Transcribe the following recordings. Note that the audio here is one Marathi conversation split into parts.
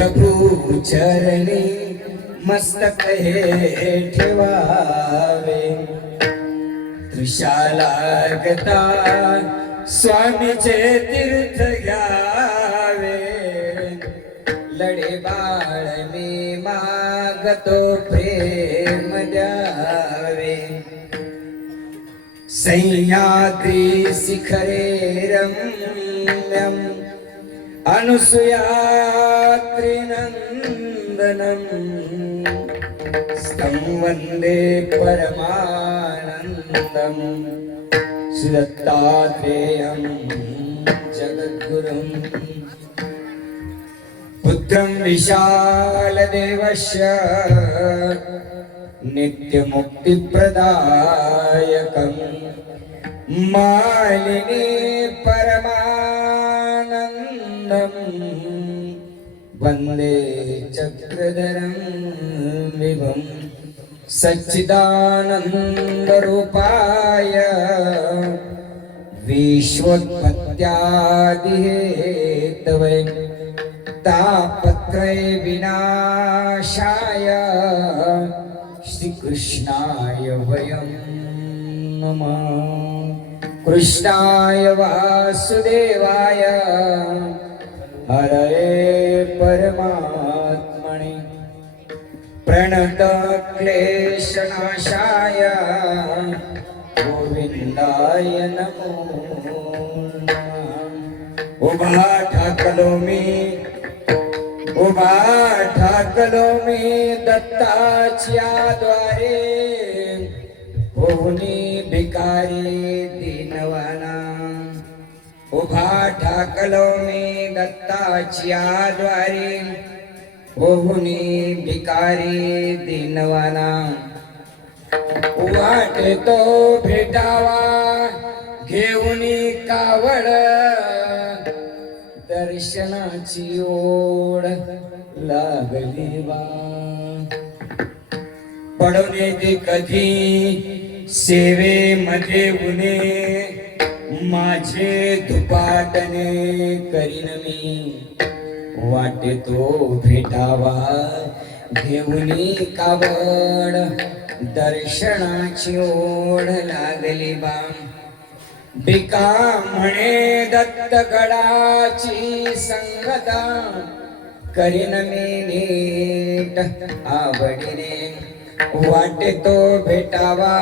प्रभु चरणी मस्तक हे ठेवावे, त्रिशालागता स्वामीचे तीर्थ घ्यावे, लढे बाळ मी मागतो प्रेम द्यावे, सह्याद्री शिखरे रम्यम अनुसूयात्रि नंदनम तं वंदे परमानंदम श्री दत्तात्रेयं जगद्गुरुं पुत्रं विशालदेवस्य नित्यमुक्तिप्रदायकं मालिनी परमानंदं वंदे चक्रधरं विभुं सच्चिदानन्दरूपाय विश्वोत्पत्त्यादिहेतवे तापत्रय विनाशाय श्रीकृष्णाय वयं नमः। कृष्णाय वासुदेवाय हरये परमात्मने प्रणत क्लेशनाशाय गोविंदाय नमो नमः। उभा ठाकलो मी दत्ताच्या द्वारे, होऊनी भिकारी दीनवाना। उभा ठाकलो मी दत्ताच्या द्वारे, होऊनी भिकारी दीनवाना। वाटे तो भेटावा घेऊनी कावड, दर्शनाची ओढ लागली बा। पडोने ते कधी सेवेमध्ये उने, माझे धुपाटणे करीन मी। वाटे तो भेटावा घेऊनी कावड, दर्शनाची ओढ लागली बा। बिका म्हणे दत्तगडाची संगता, करीन मी नीट आवडीने। वाटे तो भेटावा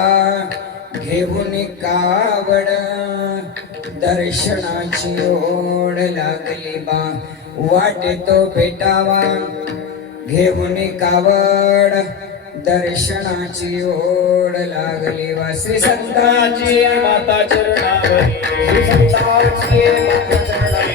घेऊन कावड, दर्शनाची ओढ लागली बा। वाटे तो भेटावा घेऊन कावड, दर्शनाची ओढ लागली बा। श्री संतांची माता चरणावरी, श्री संतांची माता चरणावरी,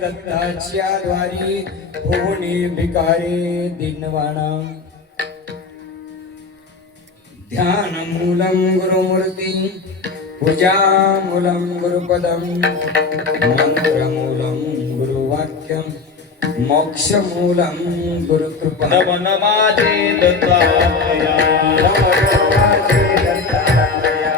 दत्ताच्या द्वारी होणे भिकारी दीनवाना। ध्यान मूलं गुरुमूर्ति, पूजा मूलं गुरुपदम, मंत्र मूलं गुरुवाक्यम, मोक्ष मूलं गुरुकृपा। नम नमाते दत्तात्रेया, नम नमाते दत्तात्रेया,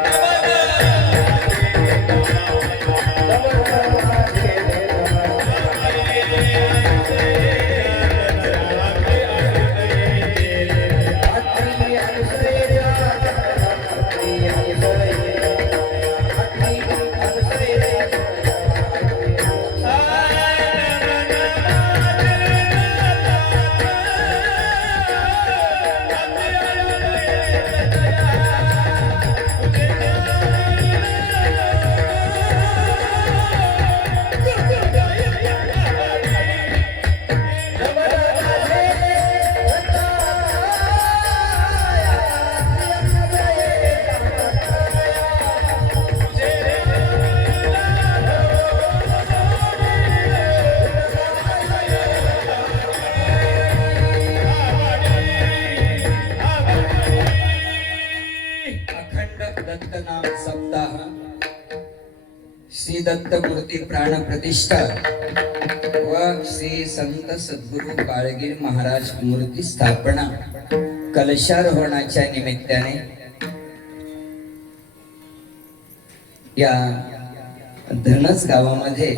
दत्तमूर्ती प्राण प्रतिष्ठा व श्री संत सद्गुरु काळगीर महाराज मूर्ती स्थापना कलशारोहणाच्या निमित्ताने या धनस गावामध्ये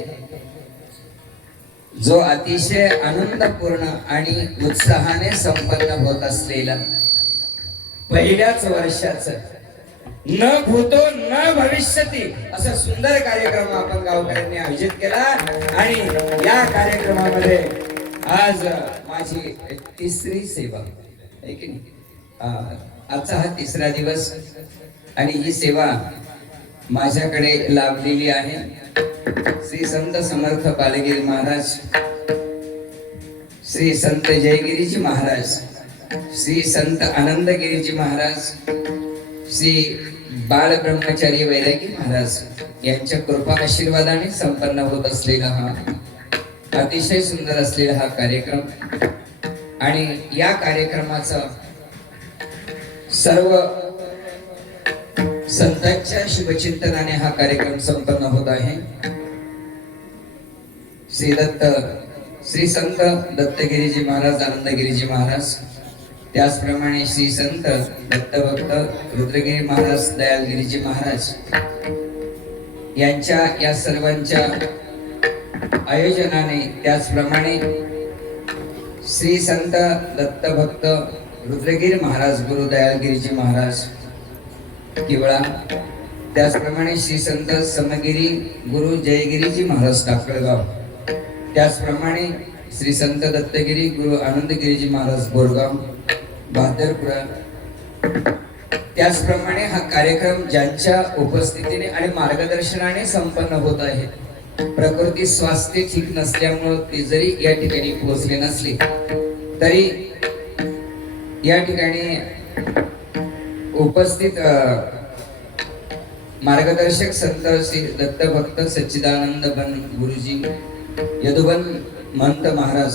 जो अतिशय आनंदपूर्ण आणि उत्साहाने संपन्न होत असलेला पहिल्याच वर्षाचं न भूतो न भविष्यती असा सुंदर कार्यक्रम आपण गावकऱ्यांनी आयोजित केला आणि या कार्यक्रमामध्ये आज माझी तिसरी सेवा आहे की नाही, आजचा हा तिसरा दिवस आणि ही सेवा माझ्याकडे लाभलेली आहे. श्री संत समर्थ बालगिरी महाराज, श्री संत जयगिरीजी महाराज, श्री संत आनंदगिरीजी महाराज, श्री बाळ ब्रह्मचारी वैरागी महाराज यांच्या कृपा आशीर्वादाने संपन्न होत असलेला हा अतिशय सुंदर असलेला हा कार्यक्रम आणि या कार्यक्रमाचा सर्व संतांच्या शुभचिंतनाने हा कार्यक्रम संपन्न होत आहे. श्री संत दत्तगिरीजी महाराज, आनंदगिरीजी महाराज, त्याचप्रमाणे श्री संत दत्तभक्त रुद्रगिरी महाराज, दयालगिरीजी महाराज यांच्या या सर्वांच्या आयोजनाने, त्याचप्रमाणे श्री संत दत्तभक्त रुद्रगिरी महाराज, गुरु दयालगिरीजी महाराज किवळा, त्याचप्रमाणे श्री संत समगिरी गुरु जयगिरीजी महाराज टाकळगाव, त्याचप्रमाणे श्री संत दत्तगिरी गुरु आनंदगिरीजी महाराज बोरगाव बहादरपुरा. त्याचप्रमाणे हा कार्यक्रम ज्यांच्या उपस्थितीने आणि मार्गदर्शनाने संपन्न होत आहे. प्रकृती स्वास्थ्य ठीक नसल्यामुळे ते जरी या ठिकाणी पोहोचले नसले तरी या ठिकाणी उपस्थित मार्गदर्शक संत श्री दत्तभक्त सच्चिदानंद बन गुरुजी, यदुबन महंत महाराज,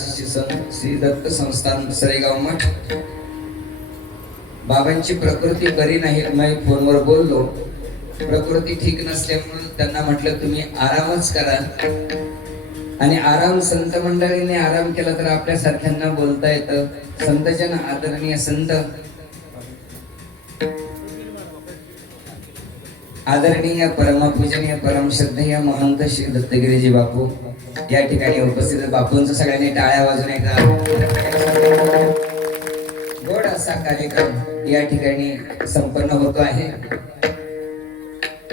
श्री दत्त संस्थान सरेगाव मठ, बाबांची प्रकृती बरी नाही. मी फोनवर बोललो, प्रकृती ठीक नसल्यामुळे त्यांना म्हटलं तुम्ही आरामच करा आणि आराम संत मंडळीने आराम केला तर आपल्या सारख्यांना बोलता येतं. संतजन आदरणीय संत आदरणीय परमपूजनीय परमश्रद्धेय महंत श्री दत्तगिरीजी बापू या ठिकाणी उपस्थित. बापूंचं सगळ्यांनी टाळ्या वाजून एकदा गोड असा कार्यक्रम या ठिकाणी संपन्न होतो आहे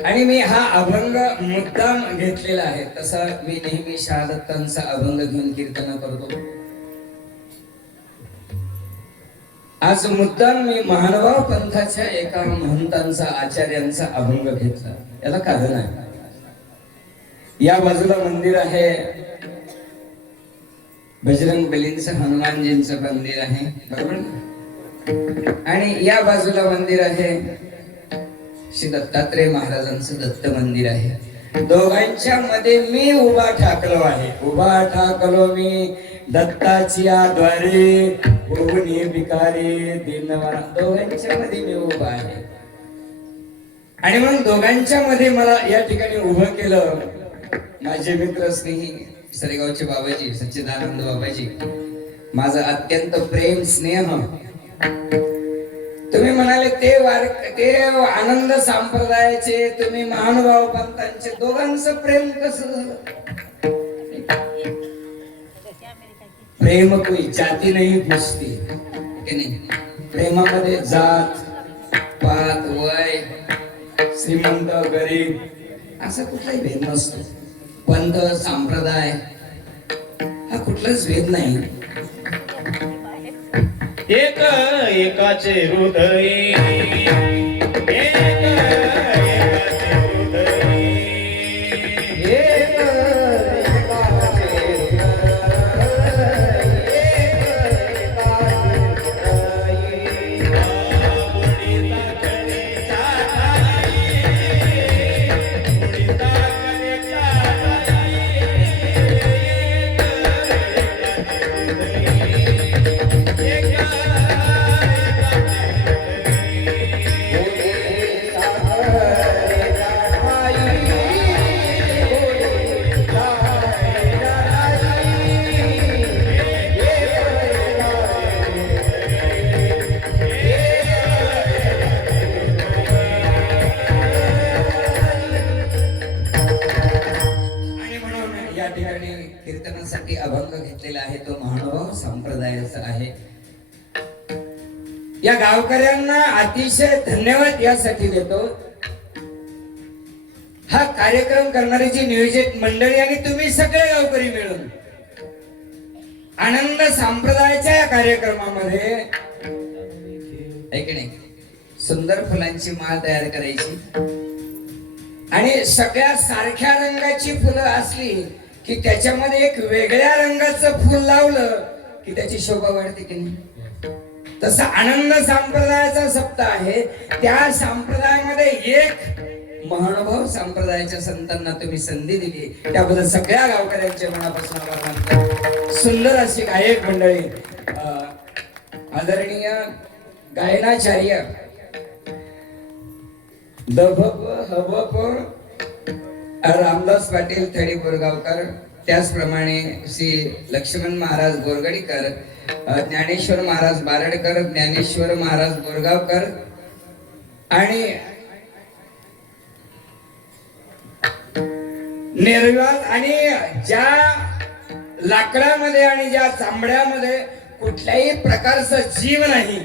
आणि मी हा अभंग मुद्दाम घेतलेला आहे. तसा मी नेहमी शहादत्तांचा अभंग घेऊन कीर्तन करतो. आज मुद्दाम मी महानुभाव पंथाच्या एका महंतांचा, आचार्यांचा अभंग घेतला. याला कारण आहे. या बाजूला मंदिर आहे बजरंग बलींचं, हनुमानजींचं मंदिर आहे, बरोबर, आणि या बाजूला मंदिर आहे श्री दत्तात्रय महाराजांचं दत्त मंदिर आहे. दोघांच्या मध्ये मी उभा ठाकलो आहे. उभा ठाकलो मी दत्ताची आद्वारे, होऊनी भिकारी दीनवारा. दोघांच्या मध्ये मी उभा आहे आणि म्हणून दोघांच्या मध्ये मला या ठिकाणी उभं केलं माझे मित्र स्नेही सरेगावचे बाबाजी, सच्चिदानंद बाबाजी, माझं अत्यंत प्रेम स्नेह. तुम्ही म्हणाले ते आनंद संप्रदायाचे, तुम्ही महानुभाव पंथांचे, दोघांचं प्रेम कसं झालं? प्रेम कोई जाती नहीं पूछती की नाही. प्रेमामध्ये जात पात वय श्रीमंत गरीब असा कुठलाही भेद नसतो. पंथ संप्रदाय हा कुठलाच भेद नाही. एक एकाचे हृदय, एक एकाचे हृदय, एक महानुभाव संप्रदायाचं आहे. या गावकऱ्यांना अतिशय धन्यवाद यासाठी देतो. हा कार्यक्रम करणारी जी नियोजित मंडळी आणि तुम्ही सगळे गावकरी मिळून आनंद संप्रदायाच्या या कार्यक्रमामध्ये ऐकणे सुंदर फुलांची माळ तयार करायची आणि सगळ्या सारख्या रंगाची फुलं असली की त्याच्यामध्ये एक वेगळ्या रंगाचं फुल लावलं की त्याची शोभा वाढते की नाही. तसा आनंद संप्रदायाचा सप्ताह आहे. त्या संप्रदायामध्ये एक महानुभाव संप्रदायाच्या संतांना तुम्ही संधी दिली त्याबद्दल सगळ्या गावकऱ्यांचे मनापासून आभार मानतो. सुंदर अशी गायक मंडळी आदरणीय गायनाचार्य रामदास पाटील थडी बोरगावकर, त्याचप्रमाणे श्री लक्ष्मण महाराज बोरगडीकर, ज्ञानेश्वर महाराज बारडकर, ज्ञानेश्वर महाराज बोरगावकर आणि निर्वाल आणि ज्या लाकडामध्ये आणि ज्या चांबड्यामध्ये कुठल्याही प्रकारचं जीव नाही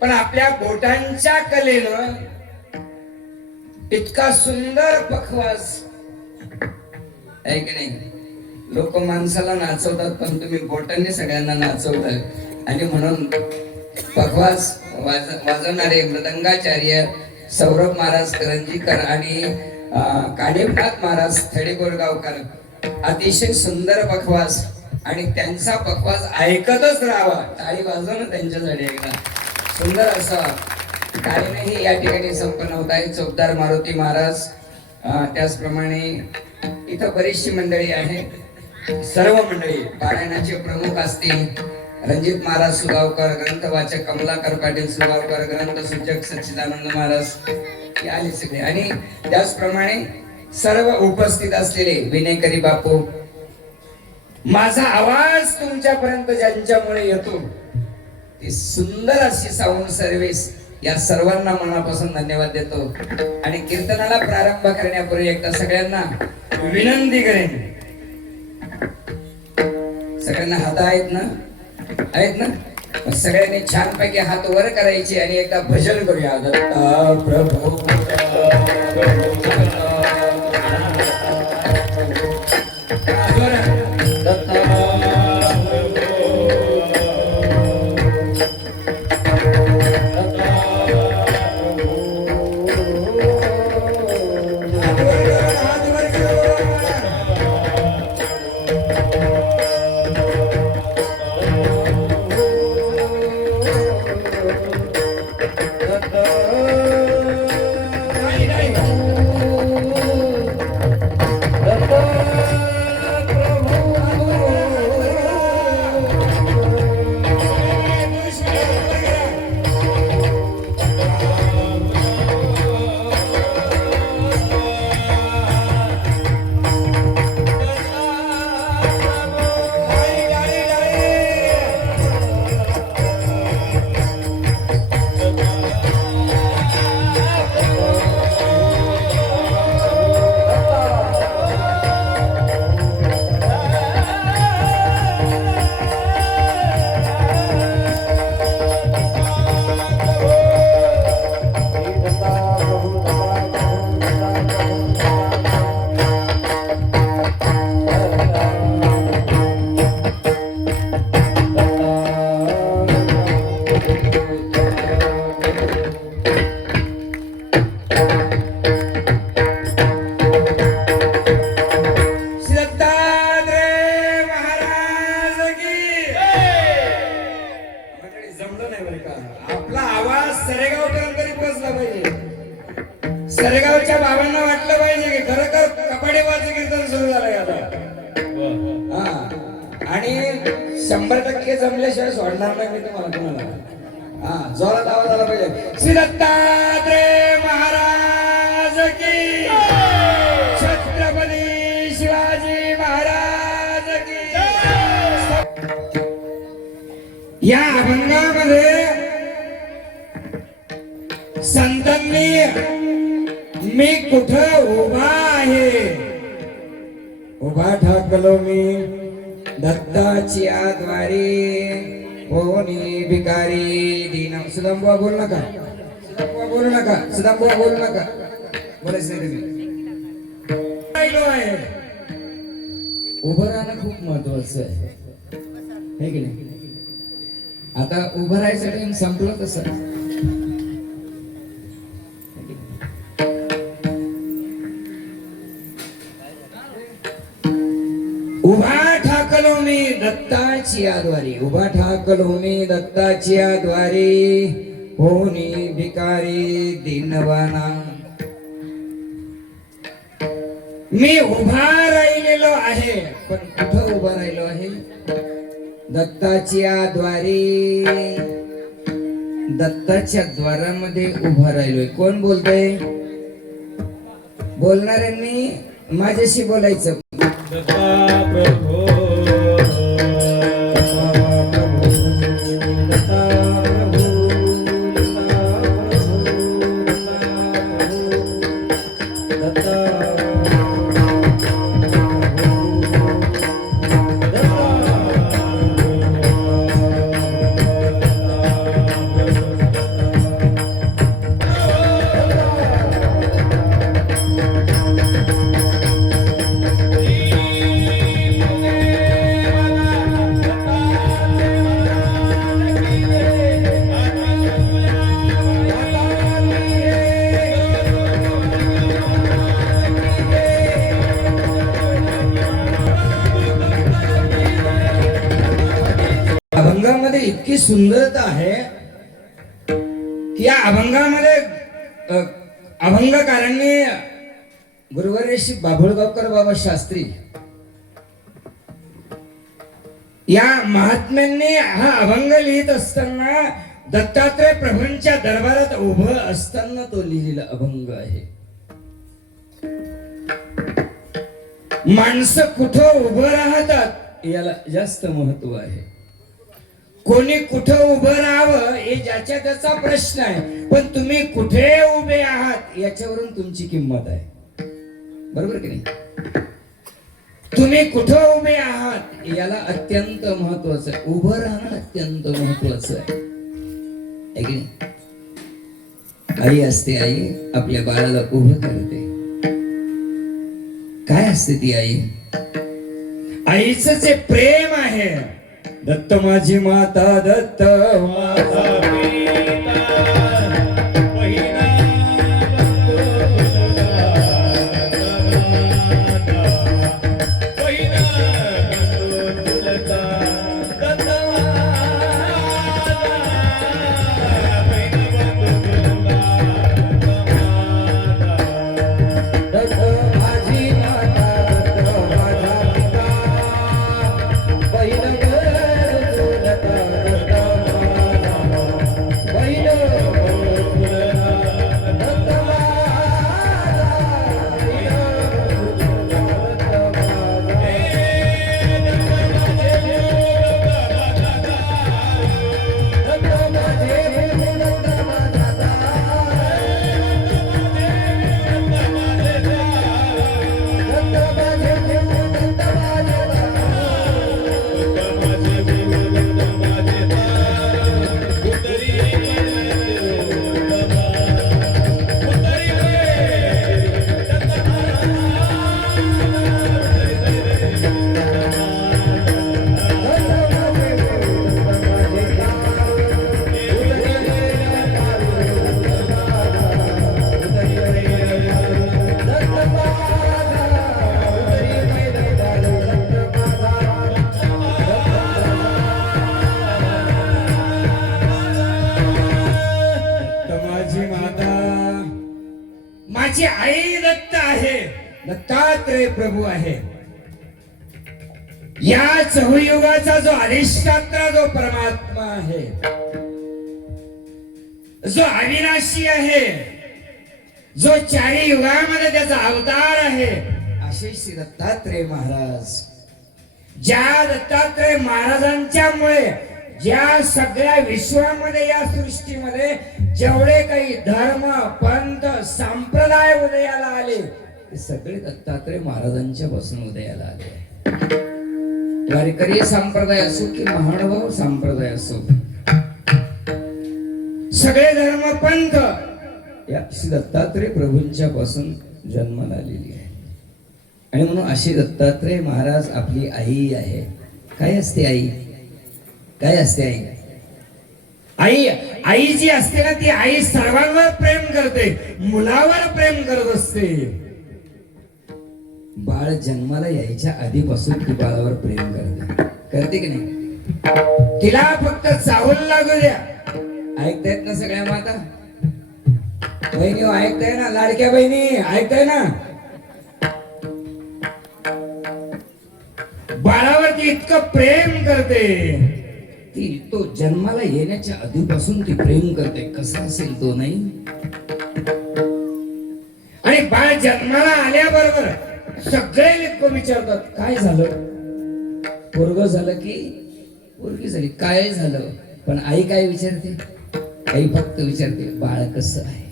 पण आपल्या बोटांच्या कलेनं इतका सुंदर पखवाज आहे की नाही. लोक माणसाला नाचवतात पण तुम्ही बोटांनी सगळ्यांना नाचवतात आणि म्हणून पखवाज वाजवणारे मृदंगाचार्य सौरभ महाराज करंजीकर आणि कानिफनाथ महाराज थडी बोरगावकर अतिशय सुंदर पखवाज आणि त्यांचा पखवाज ऐकतच राहावा. टाळी वाजवणं त्यांच्यासाठी एकदा सुंदर असा कार्यक्रमही या ठिकाणी संपन्न होत आहे. चौकदार मारुती महाराज, त्याचप्रमाणे इथं बरीचशी मंडळी आहे. सर्व मंडळी पारायणाचे प्रमुख असतील रणजित महाराज सुगावकर, ग्रंथवाचक कमलाकर पाटील सुगावकर, ग्रंथ सूचक सच्चिदानंद महाराज हे आले सगळे आणि त्याचप्रमाणे सर्व उपस्थित असलेले विनयकरी बापू. माझा आवाज तुमच्यापर्यंत ज्यांच्यामुळे येतो ती सुंदर अशी साऊंड सर्व्हिस या सर्वांना मनापासून धन्यवाद देतो आणि कीर्तनाला प्रारंभ करण्यापूर्वी एकदा सगळ्यांना विनंती करेन. सगळ्यांना हात आहेत ना? आहेत ना? सगळ्यांनी छानपैकी हात वर करायचे आणि एकदा भजन करूया. दत्ता प्रभू सरेगावच्या बाबांना वाटलं पाहिजे की खरोखर कपाडेबाजी कीर्तन सुरू झालंय आता. आणि 100% जमल्याशिवाय सोडणार नाही मी तुम्हाला. जोरात आवाज आला पाहिजे. श्री दत्तात्रय महाराज की, छत्रपती शिवाजी महाराज की. या अभंगामध्ये संतांनी मी कुठं उभा आहे, उभा ठाकलो मी दत्ताची द्वारे होनी भिकारी दीन. सुदामबुवा बोलू नका, सुदामबुवा बोलू नका, सुदामबुवा बोलू नका, बोलायचं नाही तुम्ही. राहिलो आहे. उभं राहणं खूप महत्वाचं आहे की नाही? आता उभं राहायचं टाइम संपलं तसं. उभा ठाकलो मी दत्ताची द्वारी, उभा ठाकलो मी दत्ताची द्वारी होनी भिकारी दीनवाना. मी उभा राहिलेलो आहे, पण कुठं उभा राहिलो आहे? दत्ताची द्वारी, दत्ताच्या द्वारामध्ये उभा राहिलोय. कोण बोलतोय? बोलणाऱ्यांनी माझ्याशी बोलायचं. दत्ता प्रभो अभंगामध्ये इतकी सुंदरता आहे की या अभंगामध्ये अभंगकारांनी गुरुवर्य श्री बाभुळगावकर बाबा शास्त्री या महात्म्यांनी हा अभंग लिहित असताना दत्तात्रय प्रभूंच्या दरबारात उभं असताना तो लिहिलेला अभंग आहे. माणसं कुठं उभं राहतात याला जास्त महत्व आहे. कोणी कुठं उभं राहावं हे ज्याच्या त्याचा प्रश्न आहे, पण तुम्ही कुठे उभे आहात याच्यावरून तुमची किंमत आहे. बरोबर की नाही? तुम्ही कुठं उभे आहात याला अत्यंत महत्वाचं आहे. उभं राहणं अत्यंत महत्वाचं आहे की नाही? आई असते, आई आपल्या बाळाला उभं करते. काय असते ती आई? आईचं जे प्रेम आहे. दत्त माझी माता, दत्त माझा पिता, बहिणा माझी आई दत्त आहे, दत्तात्रय प्रभू आहे. या चहुयुगाचा जो अधिष्ठाता, जो परमात्मा आहे, जो अविनाशी आहे, जो चारी युगामध्ये त्याचा अवतार आहे, असे श्री दत्तात्रय महाराज. ज्या दत्तात्रय महाराजांच्यामुळे ज्या सगळ्या विश्वामध्ये, या सृष्टीमध्ये जेवढे काही धर्म, पंथ, संप्रदाय उदयाला आले, ते सगळे दत्तात्रय महाराजांच्या पासून उदयाला आले. वारकरी संप्रदाय असो की महानुभाव संप्रदाय असो, सगळे धर्म पंथ या श्री दत्तात्रय प्रभूंच्या पासून जन्माला आलेली आहे. आणि म्हणून अशी दत्तात्रय महाराज आपली आई आहे. काय असते आई? काय असते आई? आई आई जी असते ना, ती आई सर्वांवर प्रेम करते, मुलावर प्रेम करत असते. बाळ जन्माला यायच्या आधीपासून ती बाळावर प्रेम करते की नाही? तिला फक्त चावल लागू द्या. ऐकतायत ना सगळ्या माता बहिणी? ऐकताय ना लाडक्या बहिणी? ऐकताय ना? बाळावरती इतकं प्रेम करते ती. तो जन्माला येण्याच्या आधीपासून ती प्रेम करते. कसा असेल तो नाही? आणि बाळ जन्माला आल्याबरोबर सगळे लोक विचारतात काय झालं? पोरग झालं की पोरगी झाली? काय झालं? पण आई काय विचारते? आई फक्त विचारते बाळ कसं आहे.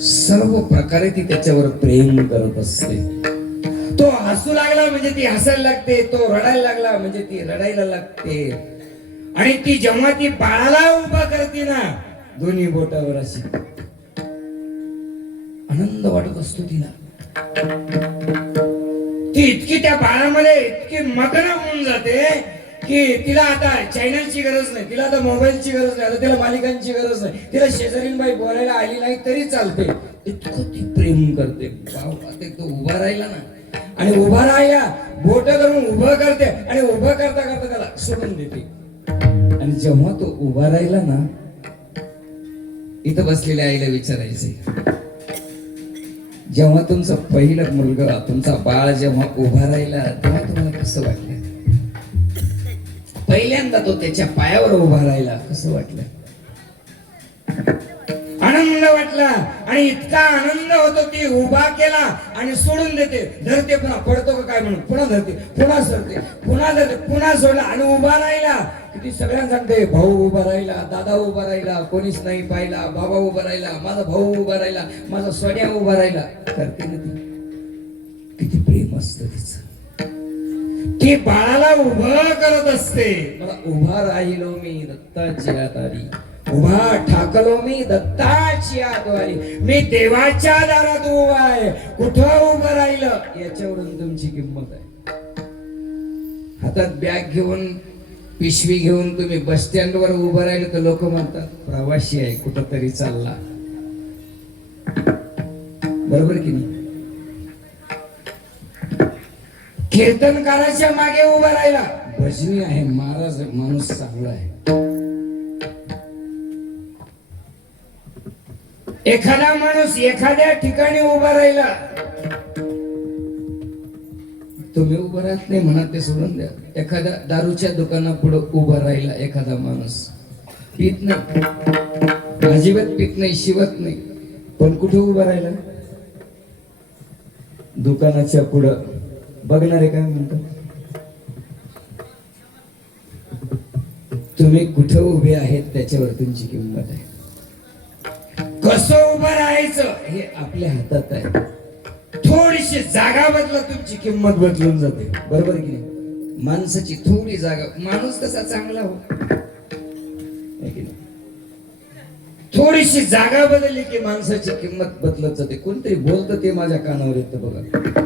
सर्व प्रकारे ती त्याच्यावर प्रेम करत असते. तो हसू लागला म्हणजे ती हसायला लागते, तो रडायला लागला म्हणजे ती रडायला लागते. आणि ती जेव्हा ती बाळाला उभा करते ना दोन्ही बोटावर, अशी आनंद वाटत असतो तिला. ती इतकी त्या बाळामध्ये इतकी मग्न होऊन जाते की तिला आता चॅनलची गरज नाही, तिला आता मोबाईलची गरज नाही, आता तिला मालिकांची गरज नाही, तिला शेजारीन बाई बोलायला आली नाही तरी चालते. इतकं ती प्रेम करते. आता तो उभा राहिला ना, आणि उभा राहिला बोट धरून उभं करते, आणि उभं करता करता त्याला सोडून देते. आणि जेव्हा तो उभा राहिला ना, इथं बसलेल्या आईला विचारायचे, जेव्हा तुमचा पहिला मुलगा तुमचा बाळ जेव्हा उभा राहिला तेव्हा तुम्हाला कसं वाटलं? पहिल्यांदा तो त्याच्या पायावर उभा राहिला, कसं वाटलं? आनंद वाटला. आणि इतका आनंद होतो की उभा केला आणि सोडून देते, धरते, पुन्हा पडतो का काय म्हणून पुन्हा धरते, पुन्हा सोडते, पुन्हा धरते, पुन्हा सोडला आणि उभा राहिला. किती सगळ्यांना सांगते भाऊ उभा राहिला, दादा उभा राहिला, कोणीच नाही पाहिला, बाबा उभा राहिला, माझा भाऊ उभा राहिला, माझा सोन्या उभा राहिला. करते ना ती. किती प्रेम असतं तिचं. ती बाळाला उभं करत असते. मला उभा राहिलो मी दत्ताची आतारी, उभा ठाकलो मी दत्ताची आद्वारी, मी देवाच्या दारात उभा आहे. कुठं उभं राहिलं याच्यावरून तुमची किंमत आहे. हातात बॅग घेऊन पिशवी घेऊन तुम्ही बस स्टँड वर उभं राहिलं तर लोक म्हणतात प्रवासी आहे, कुठं तरी चालला. बरोबर की नाही? कीर्तनकाराच्या मागे उभा राहिला, भजनी आहे, महाराज माणूस चांगला आहे. एखादा माणूस एखाद्या ठिकाणी उभा राहिला, तुम्ही उभं राहत नाही म्हणा, ते सोडून द्या. एखाद्या दारूच्या दुकानापुढे उभा राहिला एखादा माणूस, पित नाही, अजिबात पित नाही, शिवत नाही, पण कुठे उभा राहिला? दुकानाच्या पुढं. बघणारे काय म्हणतात? तुम्ही कुठे उभे आहेत त्याच्यावर तुमची किंमत आहे. कसं उभं राहायचं हे आपल्या हातात आहे. थोडीशी जागा बदला, तुमची किंमत बदलून जाते. बरोबर की नाही? माणसाची थोडी जागा, माणूस कसा चांगला हो, थोडीशी जागा बदलली की माणसाची किंमत बदलत जाते. कोणतरी बोलतं ते माझ्या कानावर येतं बघा.